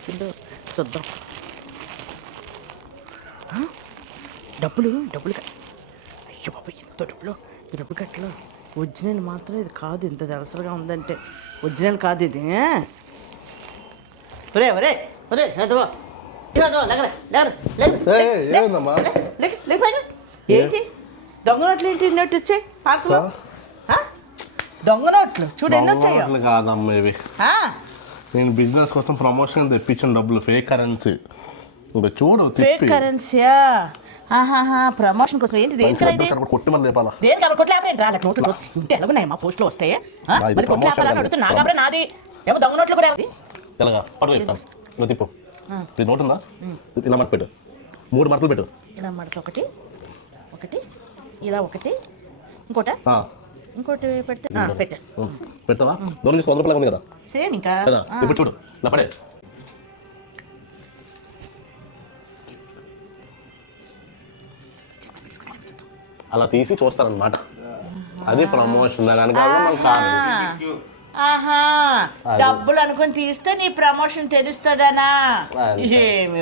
వచ్చిందో చూద్దాం. డబ్బులు అయ్యో బాబా, ఎంతో డబ్బులు కట్టలు. ఒరిజినల్ మాత్రం ఇది కాదు, ఇంత దళసలుగా ఉందంటే ఒరిజినల్ కాదు ఇది. ఒరే ఒరే ఒరే అదవా ఏంటి దొంగ నోట్లు ఏంటి? నోట్లు వచ్చాయి పార్సల్. దొంగ నోట్లు చూడు ఎన్ని వచ్చాయో. కాదమ్మా ఇవి, నేను బిజినెస్ కోసం ప్రమోషన్ తెప్పించిన డబ్బులు, ఫేక్ కరెన్సీ. ఇంకా చూడు, ఫేక్ కరెన్సీయా? ప్రమోషన్ కోసం ఏంటి? కొట్టి మరి లేపాలా? దేనికి అక్కడ కొట్లు లేపేంటి? రాలే నోట్లు ఇంటే ఎలాగున్నాయి మా పోస్టులో వస్తాయి. మరి కొట్లు లేపాలని అడుగుతా. నా కాబట్టి నాది ఏమో దొంగ నోట్లు కూడా ఎలాగా పడు చెప్తాను. నువ్వు తిప్పు. ఇది నోట్ ఉందా? ఇలా మడత పెట్టు, 3 మడతలు పెట్టు. ఇలా మడత ఒకటి ఇలా ఒకటి ఇంకోటి పెడితే పెట్టావా? దూరం తీసి 100 రూపాయలు ఉంది కదా, సేమ్ ఇంకా కదా. ఇప్పుడు చూడు, ఇలా పడే. అలా తీసి చూస్తారనమాట. అది ప్రమోషన్. డబ్బులు అనుకుని తీస్తే నీ ప్రమోషన్ తెలుస్తుందనా? ఏమి